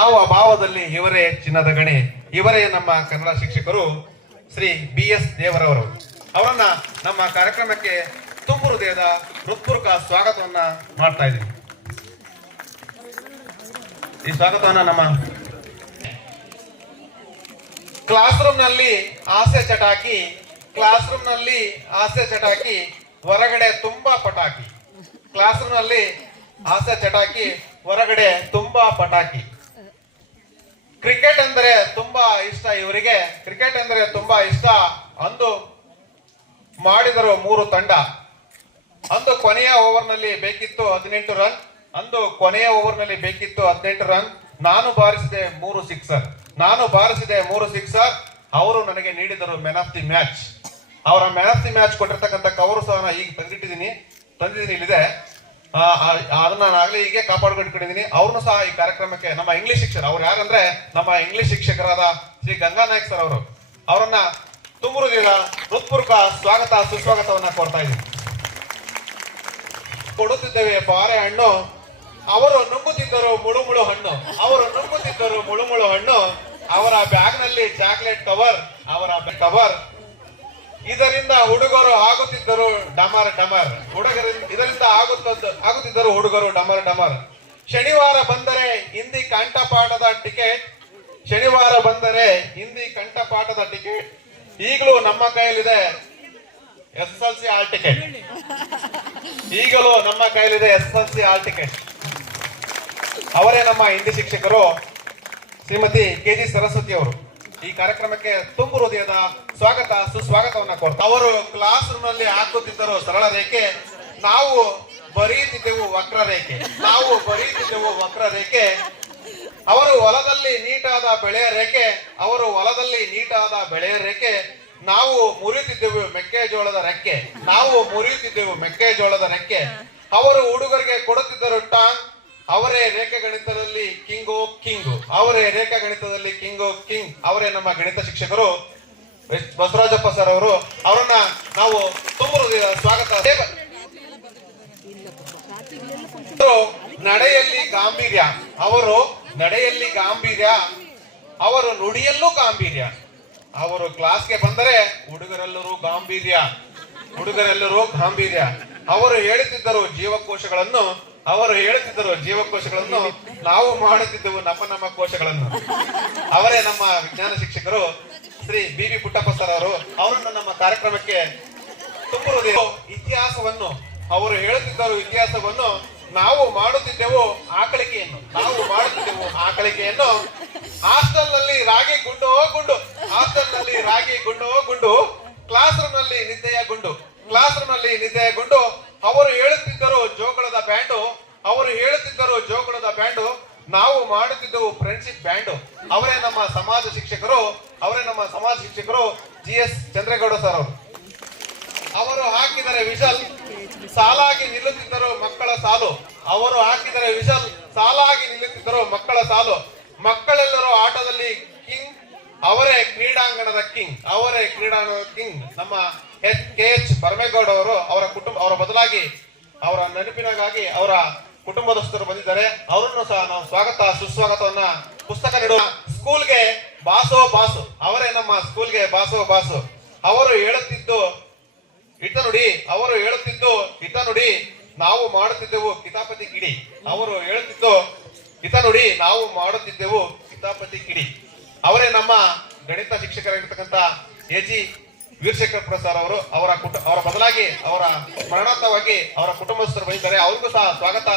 ಹಾವ ಭಾವದಲ್ಲಿ ಇವರೇ ಚಿನ್ನದ ಗಣಿ. ಇವರೇ ನಮ್ಮ ಕನ್ನಡ ಶಿಕ್ಷಕರು ಶ್ರೀ BS ದೇವರವರು. ಅವರನ್ನ ನಮ್ಮ ಕಾರ್ಯಕ್ರಮಕ್ಕೆ ತುಂಬು ಹೃದಯದ ಹೃತ್ಪೂರ್ವಕ ಸ್ವಾಗತವನ್ನ ಮಾಡ್ತಾ ಇದ್ದೀವಿ. ಈ ಸ್ವಾಗತವನ್ನ ನಮ್ಮ ಕ್ಲಾಸ್ ರೂಮ್ ನಲ್ಲಿ ಹಾಸ್ಯ ಚಟಾಕಿ, ಕ್ಲಾಸ್ ರೂಮ್ ನಲ್ಲಿ ಹಾಸ್ಯ ಚಟಾಕಿ, ಹೊರಗಡೆ ತುಂಬಾ ಪಟಾಕಿ. ಕ್ಲಾಸ್ ರೂಮ್ ನಲ್ಲಿ ಹಾಸ್ಯ ಚಟಾಕಿ, ಹೊರಗಡೆ ತುಂಬಾ ಪಟಾಕಿ. ಕ್ರಿಕೆಟ್ ಅಂದರೆ ತುಂಬಾ ಇಷ್ಟ ಇವರಿಗೆ, ಕ್ರಿಕೆಟ್ ಅಂದರೆ ತುಂಬಾ ಇಷ್ಟ. ಅಂದು ಮಾಡಿದರು 3 ತಂಡ. ಅಂದು ಕೊನೆಯ ಓವರ್ ನಲ್ಲಿ ಬೇಕಿತ್ತು 18 ರನ್. ಅಂದು ಕೊನೆಯ ಓವರ್ ನಲ್ಲಿ ಬೇಕಿತ್ತು 18 ರನ್. ನಾನು ಬಾರಿಸಿದೆ 3 ಸಿಕ್ಸರ್. ಅವರು ನನಗೆ ನೀಡಿದರು ಮ್ಯಾನ್ ಆಫ್ ದಿ ಮ್ಯಾಚ್. ಅವರ ಮ್ಯಾನ್ ಆಫ್ ದಿ ಮ್ಯಾಚ್ ಕೊಟ್ಟಿರ್ತಕ್ಕಂಥ ಕವರು ಸಹ ಈಗ ತಂದಿದ್ದೀನಿ ಇಲ್ಲಿದೆ. ಅದನ್ನ ನಾನು ಆಗ್ಲೇ ಹೀಗೆ ಕಾಪಾಡ್ಕೊಂಡಿದ್ದೀನಿ. ಅವ್ರನ್ನು ಸಹ ಈ ಕಾರ್ಯಕ್ರಮಕ್ಕೆ ನಮ್ಮ ಇಂಗ್ಲಿಷ್ ಶಿಕ್ಷಕರು, ಅವ್ರು ಯಾರಂದ್ರೆ ನಮ್ಮ ಇಂಗ್ಲಿಷ್ ಶಿಕ್ಷಕರಾದ ಶ್ರೀ ಗಂಗಾ ನಾಯ್ಕ್ ಸರ್ ಅವರು, ಅವರನ್ನ ತುಂಬುವುದಿಲ್ಲ ಹೃತ್ಪೂರ್ವಕ ಸ್ವಾಗತ ಸುಸ್ವಾಗತವನ್ನ ಕೋರ್ತಾ ಇದ್ದೀನಿ. ಕೊಡುತ್ತಿದ್ದೇವೆ ಬಾರೆ ಹಣ್ಣು, ಅವರು ನುಂಗುತ್ತಿದ್ದರು ಮುಳುಮುಳು ಹಣ್ಣು. ಅವರ ಬ್ಯಾಗ್ ನಲ್ಲಿ ಚಾಕ್ಲೇಟ್ ಕವರ್, ಇದರಿಂದ ಹುಡುಗರು ಆಗುತ್ತಿದ್ದರು ಡಮರ್. ಇದರಿಂದ ಆಗುತ್ತಿದ್ದರು ಹುಡುಗರು ಡಮರ್. ಶನಿವಾರ ಬಂದರೆ ಹಿಂದಿ ಕಂಠಪಾಠದ ಟಿಕೆಟ್. ಈಗಲೂ ನಮ್ಮ ಕೈಯಲ್ಲಿದೆ SSLC ಹಾಲ್ ಟಿಕೆಟ್. ಅವರೇ ನಮ್ಮ ಹಿಂದಿ ಶಿಕ್ಷಕರು ಶ್ರೀಮತಿ KG ಸರಸ್ವತಿ ಅವರು. ಈ ಕಾರ್ಯಕ್ರಮಕ್ಕೆ ತುಂಬು ಹೃದಯದ ಸ್ವಾಗತ ಸುಸ್ವಾಗತವನ್ನ ಕೋರ್ತಾರೆ. ಅವರು ಕ್ಲಾಸ್ ರೂಮ್ ನಲ್ಲಿ ಹಾಕುತ್ತಿದ್ದರು ಸರಳ ರೇಖೆ, ನಾವು ಬರೀತಿದ್ದೆವು ವಕ್ರರೇಖೆ. ಅವರು ಹೊಲದಲ್ಲಿ ನೀಟಾದ ಬೆಳೆಯ ರೇಖೆ, ನಾವು ಮುರಿಯುತ್ತಿದ್ದೆವು ಮೆಕ್ಕೆಜೋಳದ ರೆಕ್ಕೆ. ಅವರು ಹುಡುಗರಿಗೆ ಕೊಡುತ್ತಿದ್ದರು ಟಾಂಗ್. ಅವರೇ ರೇಖಾಗಣಿತದಲ್ಲಿ ಕಿಂಗು. ಅವರೇ ನಮ್ಮ ಗಣಿತ ಶಿಕ್ಷಕರು ಬಸವರಾಜಪ್ಪ ಸರ್ ಅವರು. ಅವರನ್ನ ನಾವು ತುಂಬ ಸ್ವಾಗತ. ನಡೆಯಲ್ಲಿ ಗಾಂಭೀರ್ಯ, ಅವರು ನುಡಿಯಲ್ಲೂ ಗಾಂಭೀರ್ಯ. ಅವರು ಕ್ಲಾಸ್ಗೆ ಬಂದರೆ ಹುಡುಗರೆಲ್ಲರೂ ಗಾಂಭೀರ್ಯ. ಅವರು ಹೇಳುತ್ತಿದ್ದರು ಜೀವಕೋಶಗಳನ್ನು, ನಾವು ಮಾಡುತ್ತಿದ್ದೆವು ನಮ್ಮ ಕೋಶಗಳನ್ನು. ಅವರೇ ನಮ್ಮ ವಿಜ್ಞಾನ ಶಿಕ್ಷಕರು ಶ್ರೀ BB ಪುಟ್ಟಪ್ಪ ಸರ್ ಅವರು. ಅವರನ್ನು ನಮ್ಮ ಕಾರ್ಯಕ್ರಮಕ್ಕೆ ತುಂಬುವುದೇ ಇತಿಹಾಸವನ್ನು, ಅವರು ಹೇಳುತ್ತಿದ್ದರು ಇತಿಹಾಸವನ್ನು. ನಾವು ಮಾಡುತ್ತಿದ್ದೆವು ಆಕಳಿಕೆಯನ್ನು. ಹಾಸ್ಟೆಲ್ ನಲ್ಲಿ ರಾಗಿ ಗುಂಡು, ಕ್ಲಾಸ್ ರೂಮ್ ನಲ್ಲಿ ನಿದ್ದೆಯ ಗುಂಡು. ಅವರು ಹೇಳುತ್ತಿದ್ದರು ಜೋಗಳದ ಬ್ಯಾಂಡು, ನಾವು ಮಾಡುತ್ತಿದ್ದೆವು ಫ್ರೆಂಡ್ಶಿಪ್ ಬ್ಯಾಂಡು. ಅವರೇ ನಮ್ಮ ಸಮಾಜ ಶಿಕ್ಷಕರು GS ಚಂದ್ರೇಗೌಡ ಸರ್ ಅವರು. ಅವರು ಹಾಕಿದರೆ ವಿಷಲ್, ಸಾಲಾಗಿ ನಿಲ್ಲುತ್ತಿದ್ದರು ಮಕ್ಕಳ ಸಾಲು. ಮಕ್ಕಳೆಲ್ಲರೂ ಆಟದಲ್ಲಿ ಕಿಂಗ್, ಅವರೇ ಕ್ರೀಡಾಂಗಣದ ಕಿಂಗ್. ನಮ್ಮ KH ಪರಮೇಗೌಡ ಅವರು, ಅವರ ಬದಲಾಗಿ ಅವರ ನೆನಪಿನಗಾಗಿ ಅವರ ಕುಟುಂಬದಸ್ಥರು ಬಂದಿದ್ದಾರೆ. ಅವರನ್ನು ಸಹ ನಾವು ಸ್ವಾಗತ ಸುಸ್ವಾಗತವನ್ನ ಪುಸ್ತಕ ನೀಡುವ ಸ್ಕೂಲ್ಗೆ ಬಾಸೋ, ಅವರೇ ನಮ್ಮ ಸ್ಕೂಲ್ಗೆ ಬಾಸೋ. ಅವರು ಹೇಳುತ್ತಿದ್ದು ಹಿತ ನುಡಿ, ನಾವು ಮಾಡುತ್ತಿದ್ದೆವು ಕಿತಾಪತಿ ಕಿಡಿ. ಅವರೇ ನಮ್ಮ ಗಣಿತ ಶಿಕ್ಷಕರಾಗಿರ್ತಕ್ಕಂಥ AG ವೀರಶೇಖರ್ ಪ್ರಸಾದ್ ಅವರು. ಅವರ ಬದಲಾಗಿ ಅವರ ಸ್ಮರಣಾರ್ಥವಾಗಿ ಅವರ ಕುಟುಂಬಸ್ಥರು ಬಂದಿದ್ದಾರೆ. ಅವ್ರಿಗೂ ಸಹ ಸ್ವಾಗತ.